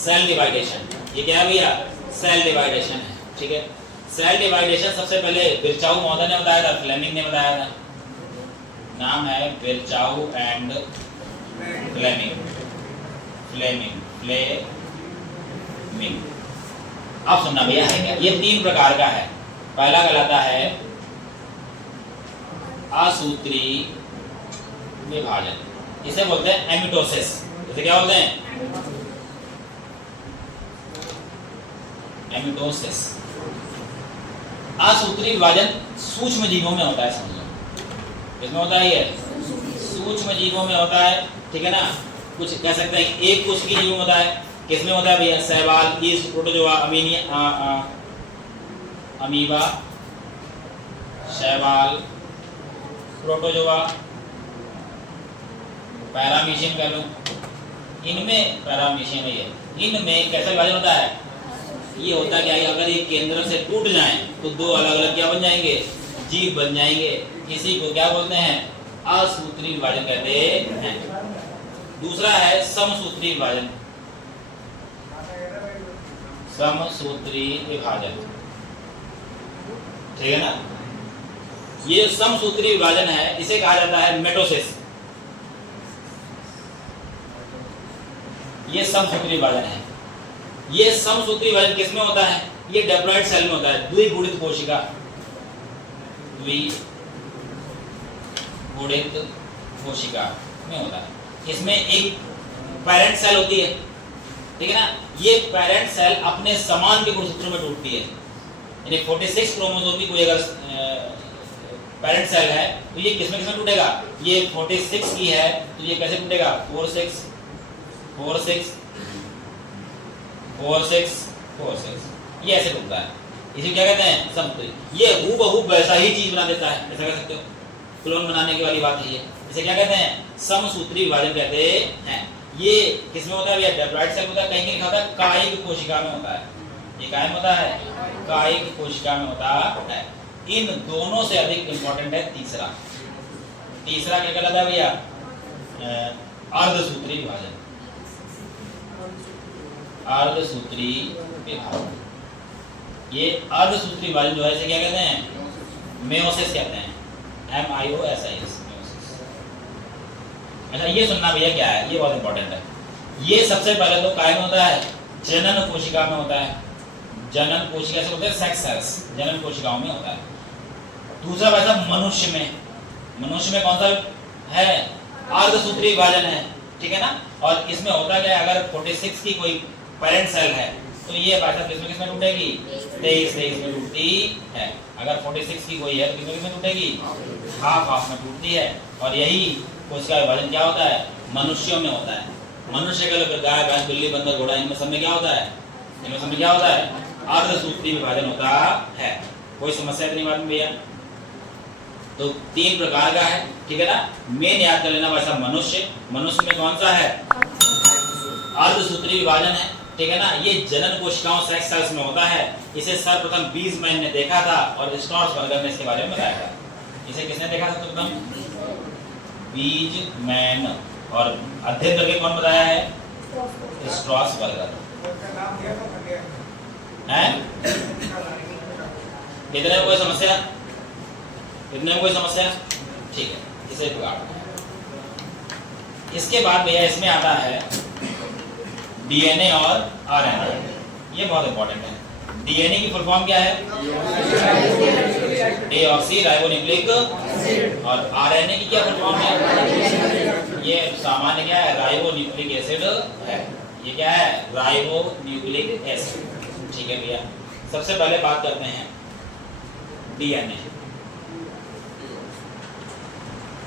सेल डिवाइडेशन। ये क्या है भैया? सेल डिवाइडेशन है। ठीक है। सेल डिवाइडेशन सबसे पहले विर्चाऊ महोदय ने बताया था, फ्लेमिंग ने बताया था। नाम है विर्चाऊ एंड फ्लेमिंग। अब सुनना भैया है क्या? ये 3 प्रकार का है। पहला कहलाता है असूत्री विभाजन। इसे बोलते हैं एमिटोसिस। इसे क्या बोलते हैं? एमिटोसिस। असूत्री विभाजन सूक्ष्म जीवों में होता है, समझो किसमें होता है, ये सूक्ष्म जीवों में होता है, ठीक है ना। कुछ कह सकते हैं एक कोशिकीय जीवों में होता है, किसमें होता है भैया, शैवाल, ईस्ट, प्रोटोजोआ, अमीबा, शैवाल, प्रोटोजोआ, पैरामीशियम कह लो, इनमें पैरामीशियम है, ये इनमें कैसा विभाजन होता है, ये होता है कि अगर ये केंद्र से टूट जाएं तो दो अलग अलग क्या बन जाएंगे, जीव बन जाएंगे। इसी को क्या बोलते हैं, असूत्री विभाजन कहते हैं। दूसरा है समसूत्री विभाजन, समसूत्री विभाजन, ठीक है ना। ये समसूत्री विभाजन है, इसे कहा जाता है मेटोसिस। ये समसूत्री विभाजन है। ये समसूत्री विभाजन किसमें होता है, ये डिप्लॉइड सेल में होता है, द्विगुणित कोशिका, द्विगुणित कोशिका में होता है। इसमें एक पेरेंट सेल होती है, ठीक है ना। ये पेरेंट सेल अपने समान के गुणसूत्रों में टूटती है, यानी 46 क्रोमोसोम की कोई अगर पेरेंट सेल है तो ये किसमें किसमें टूटेगा, ये 46 की है तो ये कैसे टूटेगा, 4 6 4 6 4 6 4 6, ये ऐसे टूटता है। इसे क्या कहते हैं, समसूत्री। ये हूबहू वैसा ही चीज बना देता है, ऐसा कह सकते हो, क्लोन बनाने की वाली बात है ये। इसे क्या कहते हैं, समसूत्री विभाजन कहते हैं। ये किसमें होता है भैया, डिप्लॉइड सेल होता है, कहीं लिखा होता है कायिक कोशिका में होता है, ये काय में होता है, कायिक कोशिका में होता है। इन दोनों से अधिक इंपॉर्टेंट है तीसरा, तीसरा क्या कहलाता है भैया, अर्धसूत्री विभाजन, अर्धसूत्री विभाजन। ये अर्धसूत्री विभाजन जो है इसे क्या कहते हैं, मेयोसिस कहते हैं, MIOSIS, मेयोसिस। अच्छा ये सुनना भैया क्या है, ये बहुत इंपॉर्टेंट है। ये सबसे पहले तो काय में होता है, जनन कोशिका में होता है, जनन कोशिका से होते हैं सेक्स सेल्स, जनन कोशिकाओं में होता है। दूसरा वैसा मनुष्य में, मनुष्य में कौन सा है, अर्धसूत्री विभाजन है, ठीक है ना। और इसमें होता क्या है, अगर 46 की कोई पेरेंट सेल है तो ये भाषा किसमें किसमें टूटेगी, 23 में टूटती है। अगर 46 की कोई है तो किसमें किसमें टूटेगी, हाफ में टूटती है। और यही कोशिका विभाजन क्या होता है, मनुष्यों में होता है। मनुष्य के लोग गाय, भैंस, बिल्ली, बंदर, घोड़ा, इनमें सब में क्या होता है, इनमें सब में क्या होता है, अर्धसूत्री विभाजन होता है। कोई समस्या नहीं बात में भैया। तो 3 प्रकार का है, ठीक है ना। मेन याद कर लेना वैसा मनुष्य, मनुष्य में कौन सा है, अर्धसूत्री विभाजन है, ठीक है ना। ये जनन कोशिकाओं सेक्स सेल्स में होता है। इसे सर्वप्रथम बीजमैन ने देखा था और स्ट्रॉसबर्गर ने इसके बारे में बताया था। इसे किसने देखा था सर्वप्रथम, बीजमैन, और अध्ययन करके कौन बताया है, स्ट्रॉसबर्गर है। इतने में कोई समस्या, इतने में कोई समस्या, ठीक है, इसे बिगाड़। इसके बाद भैया इसमें आता है डीएनए और आरएनए, ये बहुत इंपॉर्टेंट है। डीएनए की फुल फॉर्म क्या है, डीऑक्सीराइबोन्यूक्लिक एसिड, और आरएनए की क्या फुल फॉर्म है, ये सामान्य क्या है, राइबोन्यूक्लिक एसिड है। ये क्या है, राइबोन्यूक्लिक एसिड, ठीक है भैया। सबसे पहले बात करते हैं डीएनए।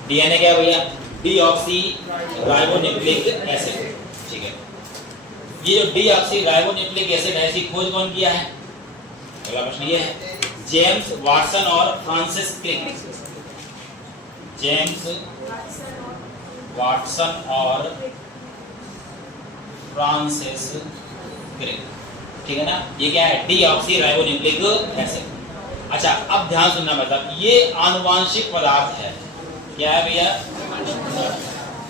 डीएनए क्या है भैया, डीऑक्सीराइबोन्यूक्लिक एसिड, ठीक है। ये जो डीऑक्सीराइबोन्यूक्लिक एसिड है, इसकी खोज कौन किया है, अगला प्रश्न ये है, जेम्स वाटसन और फ्रांसिस क्रिक। जेम्स वाटसन और फ्रांसिस क्रिक, ठीक है ना। ये क्या है, डीऑक्सीराइबोन्यूक्लिक एसिड। अच्छा अब ध्यान सुनना, मतलब ये आनुवांशिक पदार्थ है, क्या है भैया,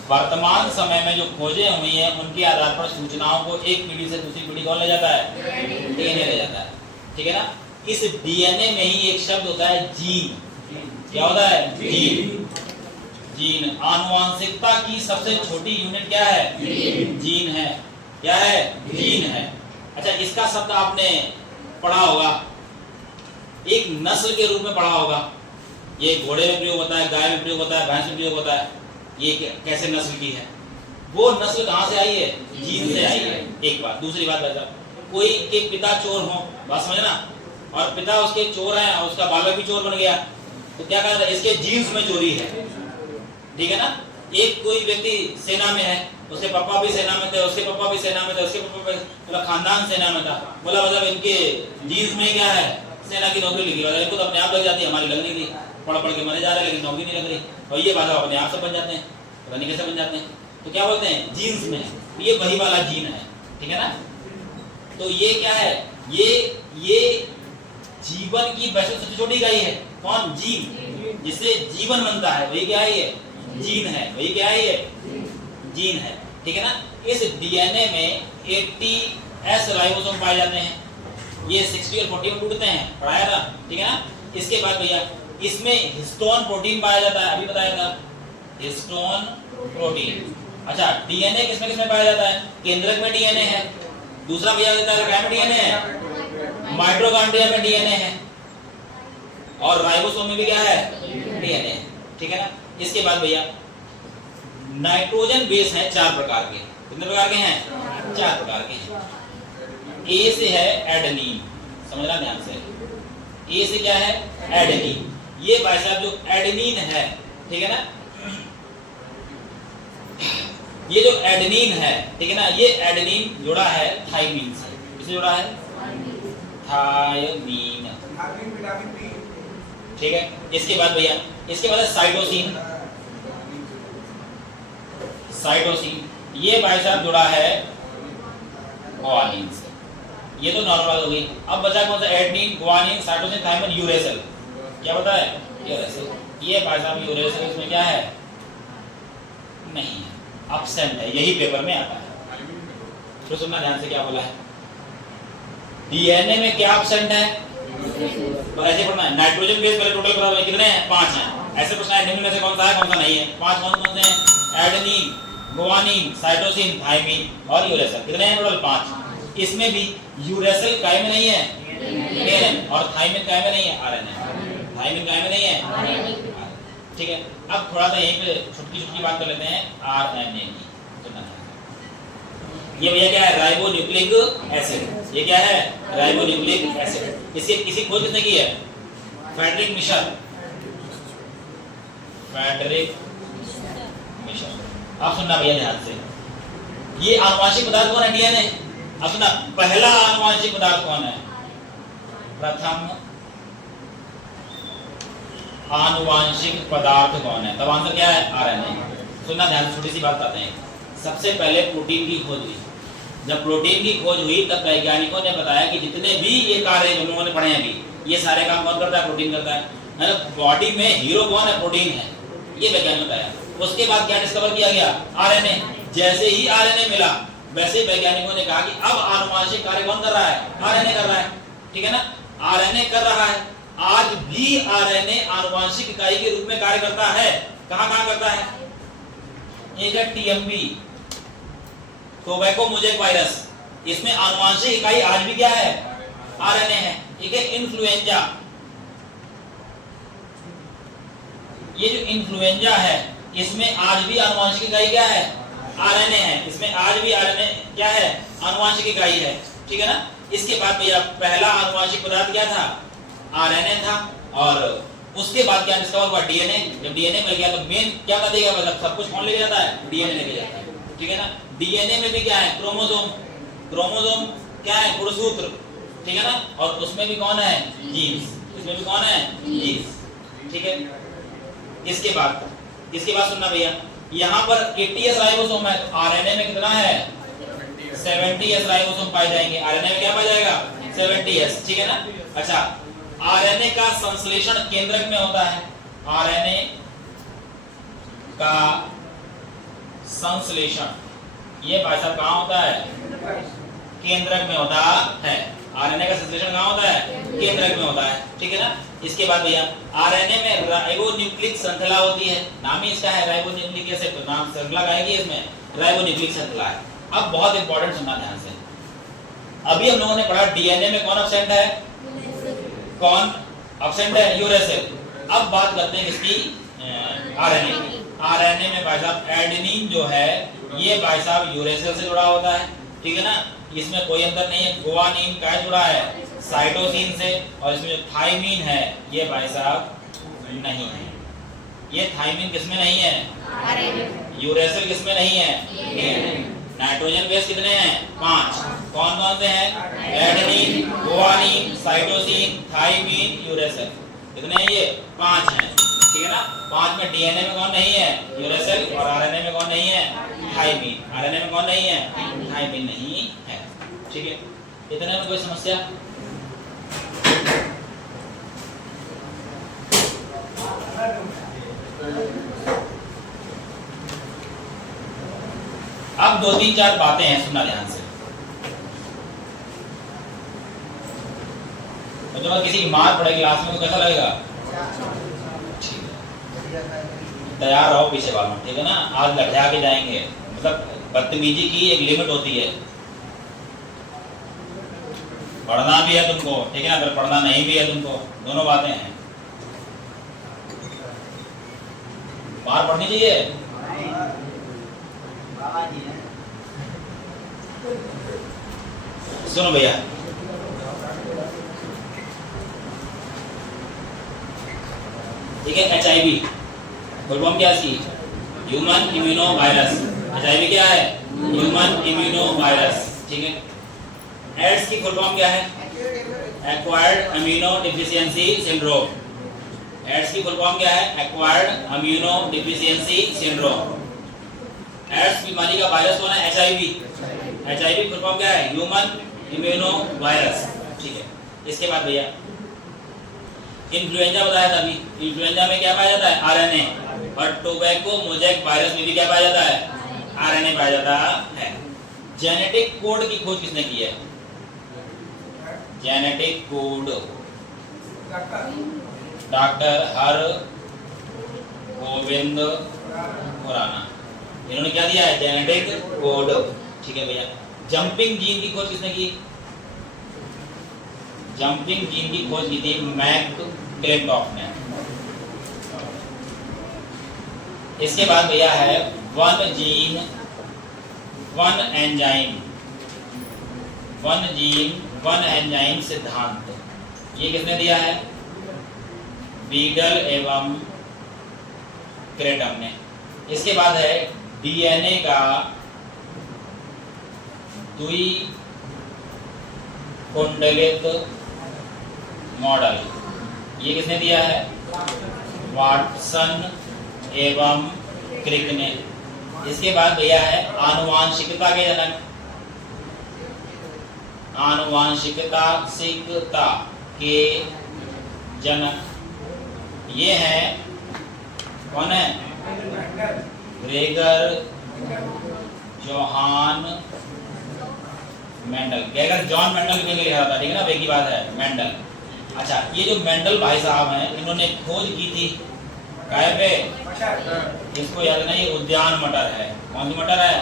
वर्तमान समय में जो खोजें हुई हैं उनके आधार पर सूचनाओं को एक पीढ़ी से दूसरी पीढ़ी कौन ले जाता है, डीएनए ले जाता है, ठीक है ना। इस डीएनए में ही एक शब्द होता है जीन, क्या होता है, जीन। जीन आनुवांशिकता की सबसे छोटी यूनिट क्या है, जीन है, क्या है, जीन है। अच्छा इसका शब्द आपने पढ़ा होगा, एक नस्ल के रूप में पढ़ा होगा। ये घोड़े में प्रयोग होता है, गाय में प्रयोग होता है, भैंस में प्रयोग होता है। ये कैसे नस्ल की है, वो नस्ल कहाँ से आई है, जीन से आई है, एक बात। दूसरी बात, कोई के पिता चोर हो, बात समझना, और पिता उसके चोर है और उसका बालक भी चोर बन गया, तो क्या कहना था, इसके जीन्स में चोरी है, ठीक है ना। एक कोई व्यक्ति सेना में है, उसके पापा भी सेना में थे, उसके पापा भी सेना में थे, उसके पापा भी, पूरा खानदान सेना में था, बोला मतलब इनके जीन्स में क्या है, सेना की नौकरी लगी, मतलब इनको तो अपने आप लग जाती है, हमारी लग नहीं रही, पढ़ पढ़ के मरे जा रहे हैं लेकिन नौकरी नहीं लग रही, और ये बात अपने आप से बन जाते हैं, पता नहीं कैसे बन जाते हैं। तो क्या बोलते हैं, जीन्स में है, ये वही वाला जीन है, ठीक है ना। तो ये क्या है, ये जीवन की वैसे सबसे छोटी इकाई है, कौन, जीन, जिससे जीवन बनता है, वही क्या है, ये जीन है, वही क्या है, ये जीन है, ठीक है ना। इस डीएनए में 80S राइबोसोम पाए जाते हैं, ये 60 और 40 में टूटते हैं, पढ़ाया था, ठीक है ना। इसके बाद भैया इसमें हिस्टोन प्रोटीन पाया जाता है, अभी बताया था, हिस्टोन प्रोटीन। अच्छा, डीएनए किसमें किसमें पाया जाता है, केंद्रक में डीएनए है, दूसरा भैया देता है क्या में डीएनए है, माइटोकॉन्ड्रिया में डीएनए है, और राइबोसोम में भी क्या है, डीएनए है, ठीक है ना। इसके बाद भैया नाइट्रोजन बेस है 4 प्रकार के, कितने प्रकार के हैं, 4 प्रकार के हैं। ए से है एडेनिन, समझना ध्यान से, ए से क्या है, एडेनिन, ये भाई साहब जो एडेनिन है, ठीक है ना, ये जो एडेनिन है, ठीक है ना, ये एडेनिन जुड़ा है थायमीन से, किससे जुड़ा है, थायमीन, ठीक है। इसके बाद भैया, इसके बाद है साइटोसिन, साइटोसिन ये भाई साहब जुड़ा है ग्वानिन से, ये तो नॉर्मल हो गई। अब बचा कौन सा, adenine, guanine, cytosine, thymine, uracil, क्या पता है, यूरेसिल, ये भाई साहब यूरेसिल इसमें क्या है, नहीं है, एब्सेंट है, यही पेपर में आता है। तो सुनना ध्यान से क्या बोला है, डीएनए में क्या एब्सेंट है, तो ऐसे पढ़ना है, नाइट्रोजन बेस पहले टोटल बराबर कितने हैं, 5 हैं, ऐसे पूछना है निम्न में से कौन सा है कौन सा नहीं है, 5 कौन कौन से हैं, एडेनिन, ग्वानिन, साइटोसिन, थायमीन और यूरेसिल, कितने हैं टोटल 5। इसमें भी यूरेसिल काय में नहीं है, एएनए, और थायमीन काय में नहीं है, आरएनए, थायमीन काय में नहीं है, ठीक है। अब थोड़ा सा यहीं पे छोटी छोटी बात कर लेते हैं आरएनए की, ये भैया क्या है, राइबोन्यूक्लिक एसिड, ये क्या है, राइबोन्यूक्लिक एसिड, इसकी किसी खोज किसने की है, फ्रेडरिक मिशर, फ्रेडरिक मिशर। अब सुनना भैया ध्यान से, ये आनुवांशिक पदार्थ कौन है, डीएनए। अब सुनना, पहला आनुवांशिक पदार्थ कौन है, प्रथम आनुवांशिक पदार्थ कौन है, तब आंसर क्या है, आरएनए। सुनना ध्यान से, छोटी सी बात बताते हैं, सबसे पहले प्रोटीन की खोज हुई, जब प्रोटीन की खोज हुई तब वैज्ञानिकों ने बताया कि जितने भी ये कार्य हम लोगों ने पढ़े हैं अभी, ये सारे काम कौन करता है, प्रोटीन करता है, मतलब बॉडी में हीरो कौन है, प्रोटीन है, ये वैज्ञानिक बताया। उसके बाद क्या डिस्कवर किया गया, आरएनए। जैसे ही आरएनए मिला वैसे वैज्ञानिकों ने कहा कि अब आनुवांशिक कार्य कौन कर रहा है, आरएनए कर रहा है, ठीक है ना, आरएनए कर रहा है। आज भी आरएनए आनुवांशिक इकाई के रूप में कार्य करता है, कहां कहां करता है, एक है टीएमवी, टोबैको मोज़ेक वायरस, इसमें आनुवांशिक इकाई आज भी क्या है, आरएनए है। एक है इन्फ्लुएंजा, ये जो इन्फ्लुएंजा है इसमें आज भी आनुवांशिक इकाई क्या है, आरएनए है, इसमें आज भी आरएनए क्या है, आनुवांशिक इकाई है, ठीक है ना। इसके बाद भैया पहला आनुवांशिक पदार्थ क्या था, आरएनए था, और उसके बाद क्या डिस्कवर हुआ, डीएनए। जब डीएनए मिल गया तो मेन क्या कर देगा, मतलब सब कुछ कौन लेके जाता है, डीएनए लेके जाता है, ठीक है ना। डीएनए में भी क्या है, क्रोमोसोम, क्रोमोसोम क्या है, गुणसूत्र, ठीक है ना, और उसमें भी कौन है, जीन्स, इसमें भी कौन है, जीन्स, ठीक है। इसके बाद सुनना भैया, यहाँ पर 80S राइबोसोम है, तो आरएनए में कितना है, 70S राइबोसोम पाए जाएंगे, आरएनए में क्या पाया जाएगा, 70S, ठीक है ना। अच्छा, आरएनए का संश्लेषण केंद्रक में होता है, आरएनए का संश्लेषण ये भाई साहब कहाँ होता है, केंद्रक में होता है। आरएनए का संश्लेषण कहाँ होता है, केंद्रक में होता है, ठीक है ना। इसके बाद भैया आरएनए में राइबोन्यूक्लिक श्रृंखला होती है, नाम ही इसका है राइबोन्यूक्लिक एसिड, तो नाम श्रृंखला का है कि इसमें राइबोन्यूक्लिक श्रृंखला है। अब बहुत इंपॉर्टेंट सुनना ध्यान से, अभी हम लोगों ने पढ़ा डीएनए में कौन एब्सेंट है, कौन एब्सेंट है, यूरेसिल। अब बात करते हैं इसकी आरएनए की। आरएनए में भाई साहब एडेनिन जो है ये भाई साहब यूरेसिल से जुड़ा होता है, ठीक है ना, इसमें कोई अंतर नहीं है। ग्वानिन का जुड़ा है, साइटोसिन से, और इसमें जो थायमीन है ये भाई साहब नहीं है। ये थायमीन किसमें नहीं है? यूरेसिल किसमें नहीं है? नाइट्रोजन बेस कितने हैं? 5। कौन कौन से हैं? Adenine, guanine, cytosine, thymine, uracil. कितने हैं ये? 5 हैं, ठीक है ना। 5 में डीएनए में कौन नहीं है? यूरेसिल। और आरएनए में कौन नहीं है? थायमीन। आरएनए में कौन नहीं है? थायमीन नहीं है, ठीक है। इतने में कोई समस्या? अब 2-3-4 बातें हैं, सुनना ध्यान से। तो जब किसी की मार पड़ेगी क्लास में तो कैसा लगेगा? ठीक है, तैयार रहो पीछे वालों, ठीक है ना। आज लठा के जाएंगे, मतलब बदतमीजी की एक लिमिट होती है। पढ़ना भी है तुमको, ठीक है ना, अगर पढ़ना नहीं भी है तुमको, दोनों बातें हैं। मार पढ़नी चाहिए। सुनो भैया, ठीक है। HIV फुल फॉर्म क्या है? Human immuno virus. HIV क्या है? ह्यूमन इम्यूनो वायरस, ठीक है। एड्स की फुल फॉर्म क्या है? Acquired amino deficiency syndrome. AIDS की फुल फॉर्म क्या है? Acquired amino deficiency syndrome. AIDS बीमारी का वायरस कौन है? HIV। HIV फुल फॉर्म क्या है? ह्यूमन इम्यूनो वायरस, ठीक है। इसके बाद भैया इन्फ्लुएंजा बताया था अभी। इन्फ्लुएंजा में क्या पाया जाता है? RNA। और टोबैको मोज़ेक वायरस में भी क्या पाया जाता है? RNA पाया जाता है। जेनेटिक कोड की खोज किसने की है? जेनेटिक कोड डॉक्टर हर गोविंद खुराना। इन्होंने क्या दिया है? जेनेटिक कोड, ठीक है भैया। जंपिंग जीन की खोज किसने की? जंपिंग जीन की खोज की थी मैक क्लिंटॉफ ने। इसके बाद भैया है one gene one enzyme. One gene one enzyme सिद्धांत, ये किसने दिया है? बीगल एवं क्रेटम ने। इसके बाद है DNA का द्वि कुंडलित मॉडल, ये किसने दिया है? वाटसन एवं क्रिक ने। इसके बाद भैया है आनुवांशिकता के जनक। आनुवांशिकता के जनक ये है, कौन है? Gregor Johan Mendel. Gregor John Mendel के लिखा था, ठीक है ना, एक ही बात है, मेंडल। अच्छा, ये जो मेंडल भाई साहब हैं, इन्होंने खोज की थी काय पे? इसको याद नहीं, उद्यान मटर है। कौन सी मटर है?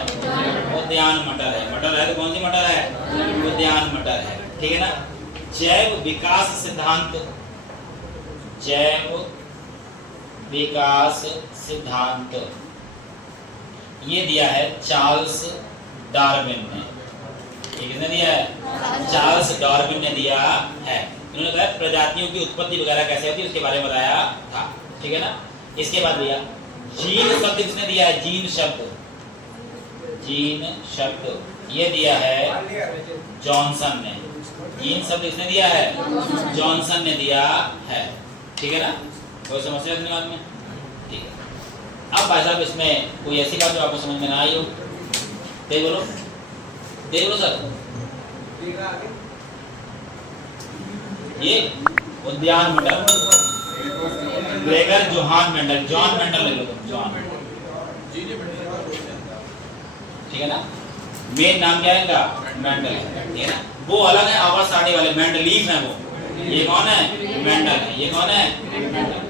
उद्यान मटर है। मटर है तो कौन सी मटर है? उद्यान मटर है, ठीक है ना। जैव विकास सिद्धांत, जैव विकास सिद्धांत ये दिया है चार्ल्स डार्विन ने। ये किसने दिया है? चार्ल्स डार्विन ने दिया है। इन्होंने कहा प्रजातियों की उत्पत्ति वगैरह कैसे होती है उसके बारे में बताया था, ठीक है ना। इसके बाद भैया जीन शब्द किसने दिया है? जीन शब्द, जीन शब्द ये दिया है जॉनसन ने। जीन शब्द किसने दिया है? जॉनसन ने दिया है, ठीक है ना। कोई समस्या धन्यवाद में, ठीक है। अब भाई साहब इसमें कोई ऐसी बात जो आपको समझ में ना आई हो? देख बोलो, देख लो सर। ये उद्यान मटर, Gregor Johan Mendel, John Mendel ले लो तुम, जॉन, ठीक है ना। मेन नाम क्या है इनका? मेंडल, ठीक है ना। वो अलग है, आवाज सारणी वाले मेंडलीव है वो। ये कौन है? मेंडल है। ये कौन है? मेंडल।